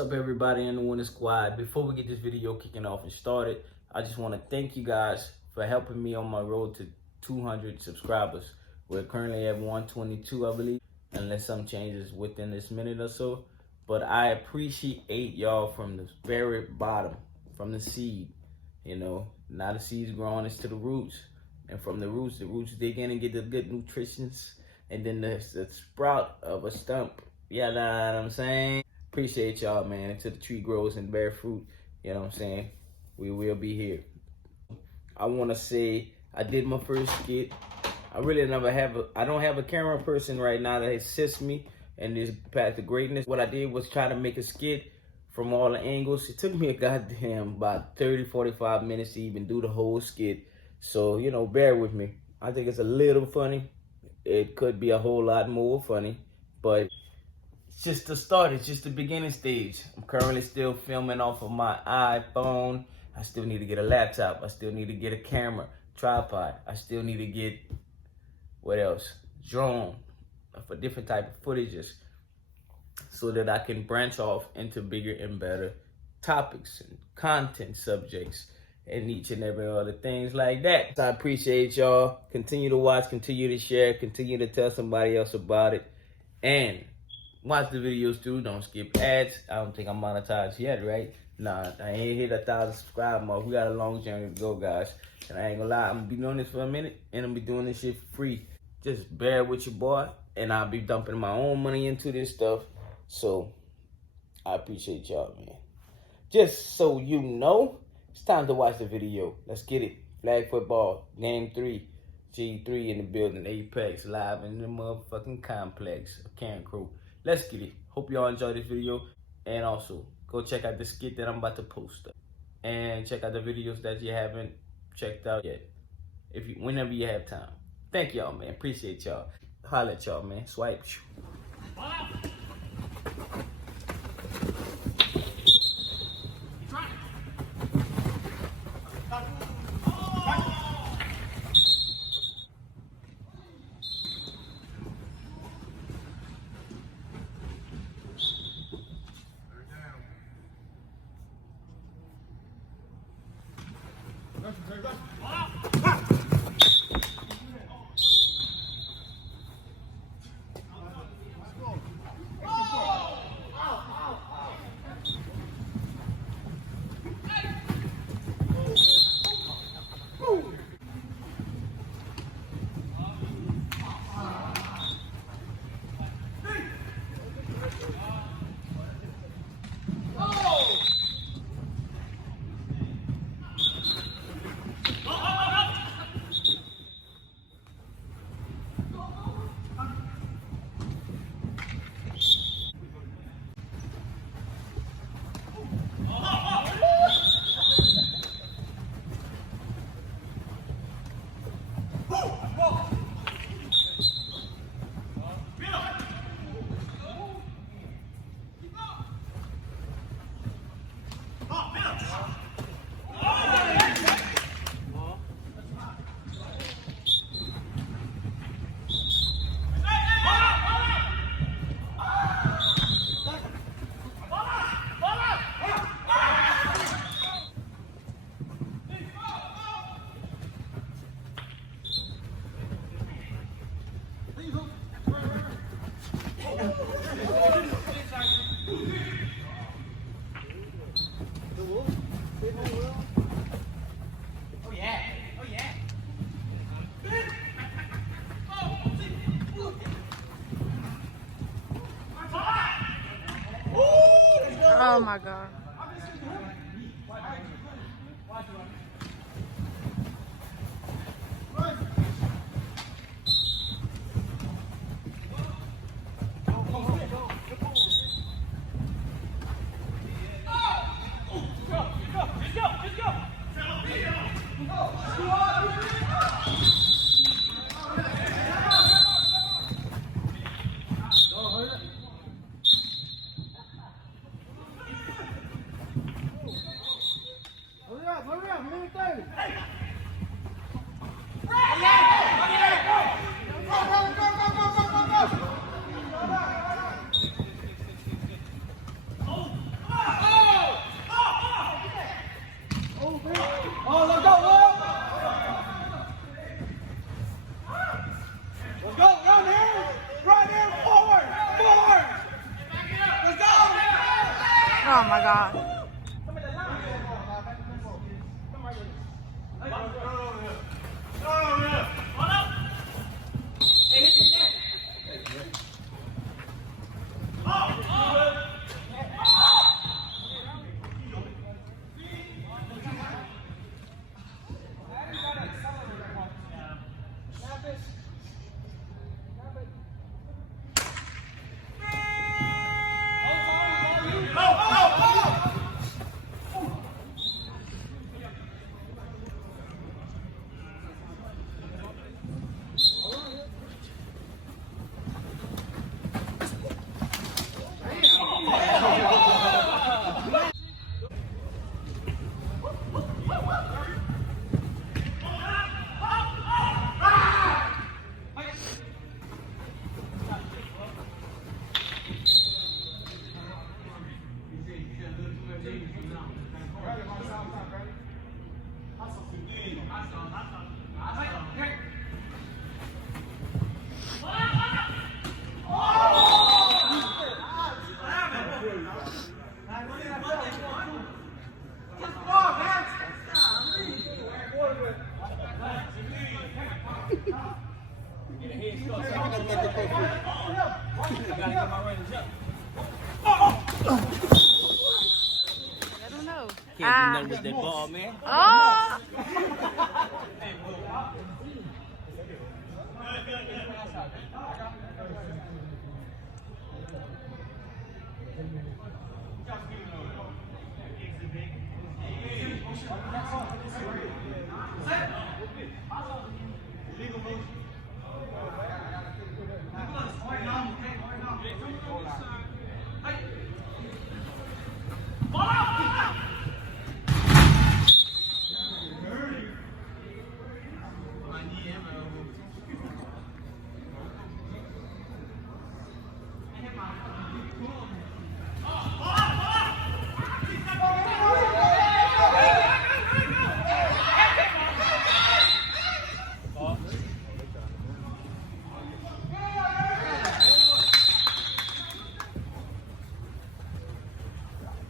up, everybody in the Winning Squad? Before we get this video kicking off and started, I just want to thank you guys for helping me on my road to 200 subscribers. We're currently at 122, I believe, unless something changes within this minute or so. But I appreciate y'all from the very bottom, from the seed. You know, now the seed's growing, it's to the roots. And from the roots dig in and get the good nutritions. And then the sprout of a stump. You know what I'm saying? Appreciate y'all, man. Until the tree grows and bear fruit, you know what I'm saying? We will be here. I want to say I did my first skit. I really I don't have a camera person right now that assists me in this path to greatness. What I did was try to make a skit from all the angles. It took me a goddamn about 30, 45 minutes to even do the whole skit. So, you know, bear with me. I think it's a little funny. It could be a whole lot more funny, but it's just the start. It's just the beginning stage. I'm currently still filming off of my iPhone. I still need to get a laptop. I still need to get a camera, tripod. I still need to get, what else? Drone for different type of footages so that I can branch off into bigger and better topics and content subjects and each and every other things like that. I appreciate y'all. Continue to watch, continue to share, continue to tell somebody else about it. And watch the videos too. Don't skip ads. I don't think I'm monetized yet, right? Nah, I ain't hit 1,000 subscribe mark. We got a long journey to go, guys. And I ain't gonna lie, I'm gonna be doing this for a minute, and I'm gonna be doing this shit for free. Just bear with your boy, and I'll be dumping my own money into this stuff. So I appreciate y'all, man. Just so you know, it's time to watch the video. Let's get it. Flag football, game 3. G3 in the building, Apex, live in the motherfucking complex. Can crew. Let's get it. Hope y'all enjoy this video. And also, go check out the skit that I'm about to post up. And check out the videos that you haven't checked out yet. Whenever you have time. Thank y'all, man. Appreciate y'all. Holla at y'all, man. Swipe. Oh my God. Can't do nothing with that ball, man. Oh!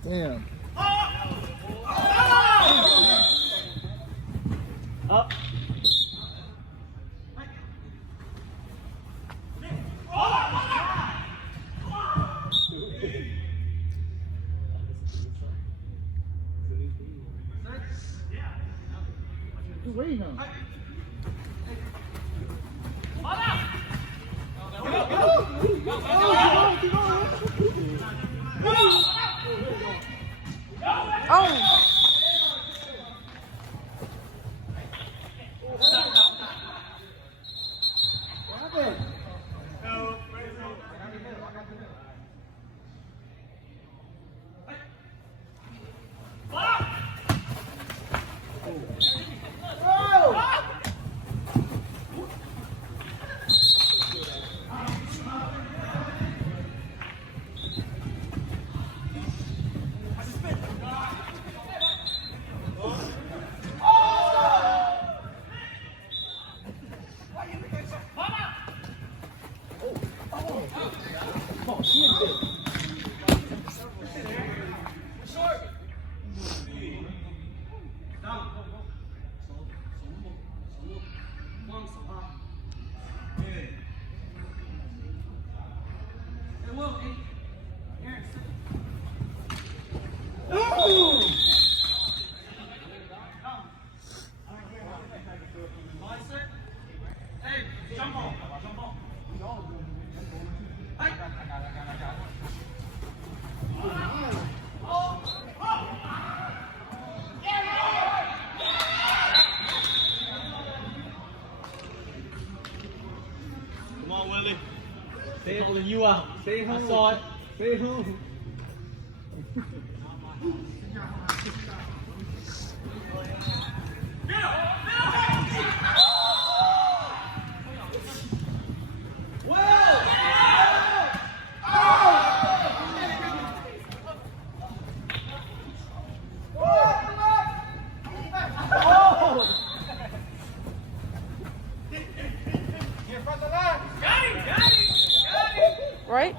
Damn. Up. You waiting on? Oh! Come on, Willie. Stay holding you out. Stay home. I saw it. Stay home. Right?